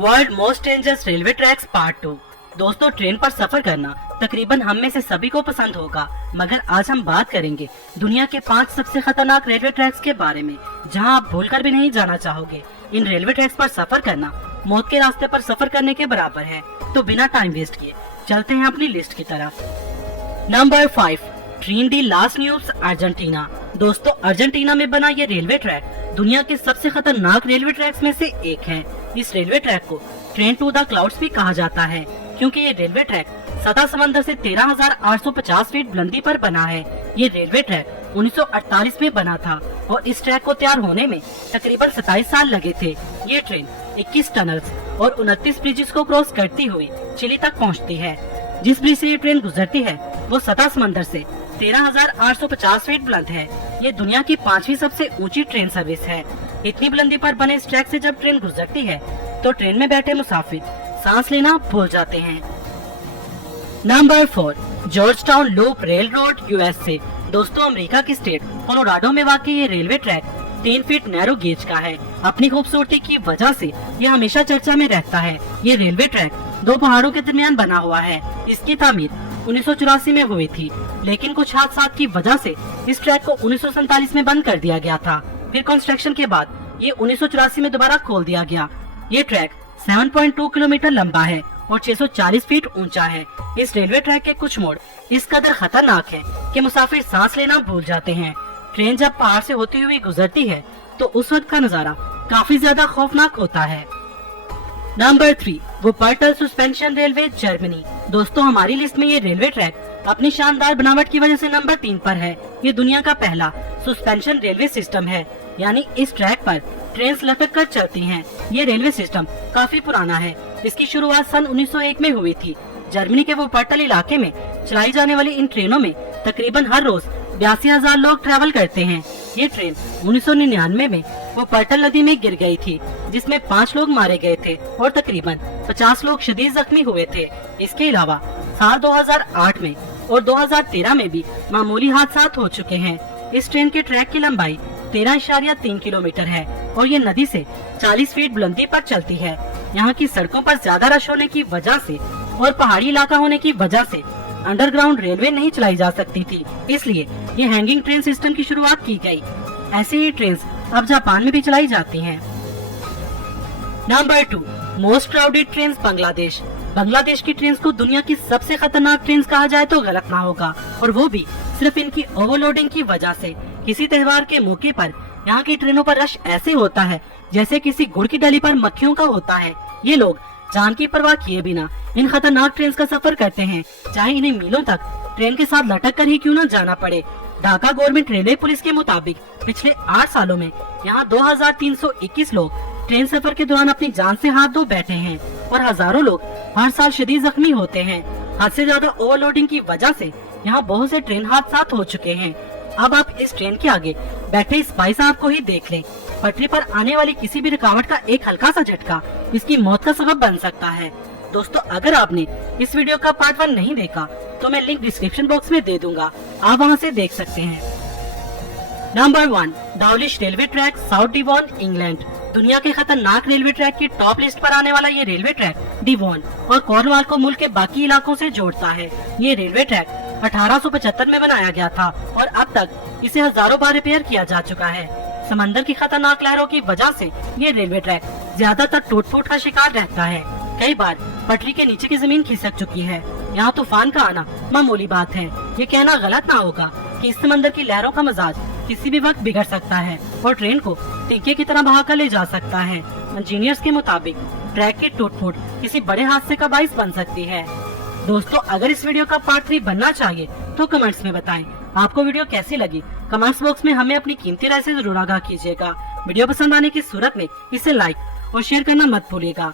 World most dangerous railway tracks part 2। दोस्तों, train पर सफर करना तकरीबन हम में से सभी को पसंद होगा, मगर आज हम बात करेंगे दुनिया के 5 सबसे खतरनाक रेलवे ट्रैक्स के बारे में, जहां आप भूलकर भी नहीं जाना चाहोगे। इन रेलवे ट्रैक्स पर सफर करना मौत के रास्ते पर सफर करने के बराबर है। तो बिना टाइम वेस्ट किए चलते हैं अपनी लिस्ट की तरफ। नंबर 5, ट्रेन डी लास न्यूब्स, अर्जेंटीना। दोस्तों, अर्जेंटीना में बना ये रेलवे ट्रैक दुनिया के सबसे खतरनाक रेलवे ट्रैक्स में से एक है। इस रेलवे ट्रैक को ट्रेन टू द क्लाउड्स भी कहा जाता है, क्योंकि ये रेलवे ट्रैक सतह समंदर से 13,850 फीट बुलंदी पर बना है। ये रेलवे ट्रैक 1948 में बना था और इस ट्रैक को तैयार होने में तकरीबन 27 साल लगे थे। ये ट्रेन 21 टनल्स और 29 ब्रिजेस को क्रॉस करती हुई चिली तक पहुंचती है। जिस ब्रिज से ये ट्रेन गुजरती है वो सतह समंदर से 13,850 फीट बुलंद है। ये दुनिया की 5वीं सबसे ऊंची ट्रेन सर्विस है। इतनी बुलंदी पर बने इस ट्रैक से जब ट्रेन गुजरती है तो ट्रेन में बैठे मुसाफिर सांस लेना भूल जाते हैं। Number 4, George town loop rail road, USA. दोस्तों, अमेरिका की स्टेट कोलोराडो में वाक़ई ये railway track 3 feet narrow gauge का है। अपनी खूबसूरती की वजह से ये हमेशा चर्चा में रहता है। ये रेलवे ट्रैक 2 पहाड़ों के दरमियान बना हुआ है। इसकी तामीर 1984 में हुई थी, लेकिन कुछ हादसात की वजह से इस ट्रैक को 1947 में बंद कर दिया गया था। फिर कंस्ट्रक्शन के बाद ये 1984 में दोबारा खोल दिया गया। ये ट्रैक 7.2 किलोमीटर लंबा है और 640 फीट ऊंचा है। इस रेलवे ट्रैक के कुछ मोड़ इस कदर खतरनाक है कि मुसाफिर सांस लेना भूल जाते हैं। ट्रेन जब पहाड़ से होती हुई गुजरती है तो उस वक्त का नजारा काफी ज्यादा खौफनाक होता है। Number 3, Wuppertal suspension railway, Germany. दोस्तों, हमारी लिस्ट में ये रेलवे ट्रैक अपनी शानदार बनावट की वजह से नंबर 3 पर है। ये दुनिया का पहला सस्पेंशन रेलवे सिस्टम है, यानी इस ट्रैक पर ट्रेन लटक कर चलती हैं। ये रेलवे सिस्टम काफी पुराना है। इसकी शुरुआत सन 1901 में हुई थी। जर्मनी के वुपर्टल इलाके में चलाई जाने वाली इन ट्रेनों में तकरीबन हर रोज 82,000 लोग ट्रैवल करते हैं। ये ट्रेन 1999 में वुपर्टल नदी में गिर गई थी, जिसमें 5 लोग मारे गए थे और तकरीबन 50 लोग शदीद जख्मी हुए थे। इसके अलावा साल 2008 में और 2013 में भी मामूली हादसात हो चुके हैं। इस ट्रेन के ट्रैक की लंबाई 13.3 किलोमीटर है और ये नदी से 40 फीट बुलंदी पर चलती है। यहाँ की सड़कों पर ज्यादा रश होने की वजह से और पहाड़ी इलाका होने की वजह से अंडरग्राउंड रेलवे नहीं चलाई जा सकती थी, इसलिए ये हैंगिंग ट्रेन सिस्टम की शुरुआत की गई। ऐसे ही ट्रेन अब जापान में भी चलाई जाती हैं। Number 2, most crowded train, Bangladesh. Bangladesh की ट्रेन को दुनिया की सबसे खतरनाक ट्रेन कहा जाए तो गलत ना होगा, और वो भी सिर्फ इनकी ओवरलोडिंग की वजह से। किसी त्योहार के मौके पर यहाँ की ट्रेनों पर रश ऐसे होता है जैसे किसी गुड़ की डली पर मक्खियों का होता है। ये लोग जान की परवाह किए बिना इन खतरनाक ट्रेन का सफर करते हैं, चाहे इन्हें मीलों तक ट्रेन के साथ लटक कर ही क्यों न जाना पड़े। ढाका गवर्नमेंट रेलवे पुलिस के मुताबिक पिछले 8 सालों में यहाँ 2321 लोग ट्रेन सफर के दौरान अपनी जान से हाथ धो बैठे हैं और हजारों लोग हर साल शदीद जख्मी होते हैं। हद से ज्यादा ओवरलोडिंग की वजह से यहाँ बहुत से ट्रेन हादसात हो चुके हैं। अब आप इस ट्रेन के आगे बैठे इस भाई साहब को ही देख लें। पटरी पर आने वाली किसी भी रुकावट का एक हल्का सा झटका इसकी मौत का सबब बन सकता है। दोस्तों, अगर आपने इस वीडियो का पार्ट 1 नहीं देखा तो मैं लिंक डिस्क्रिप्शन बॉक्स में दे दूंगा, आप वहां से देख सकते हैं। Number 1, Dawlish railway track, south Devon, England. दुनिया के खतरनाक रेलवे ट्रैक की टॉप लिस्ट पर आने वाला ये रेलवे ट्रैक डिवॉन और कॉर्नवाल को मुल्क के बाकी इलाकों से जोड़ता है। ये रेलवे ट्रैक 1875 में बनाया गया था और अब तक इसे हजारों बार रिपेयर किया जा चुका है। समंदर की खतरनाक लहरों की वजह से ये रेलवे ट्रैक ज्यादातर टूट फूट का शिकार रहता है। कई बार पटरी के नीचे की जमीन खिसक चुकी है। यहाँ तूफान का आना मामूली बात है। ये कहना गलत ना होगा कि इस समंदर की लहरों का मिजाज किसी भी वक्त बिगड़ सकता है और ट्रेन को टीके की तरह बहा कर ले जा सकता है। इंजीनियर्स के मुताबिक ट्रैक की टूट फूट किसी बड़े हादसे का बाइस बन सकती है। दोस्तों, अगर इस वीडियो का पार्ट 3 बनना चाहिए तो कमेंट्स में बताएं आपको वीडियो कैसी लगी। कमेंट्स बॉक्स में हमें अपनी कीमती राय से जरूर आगाह कीजिएगा। वीडियो पसंद आने की सूरत में इसे लाइक और शेयर करना मत भूलिएगा।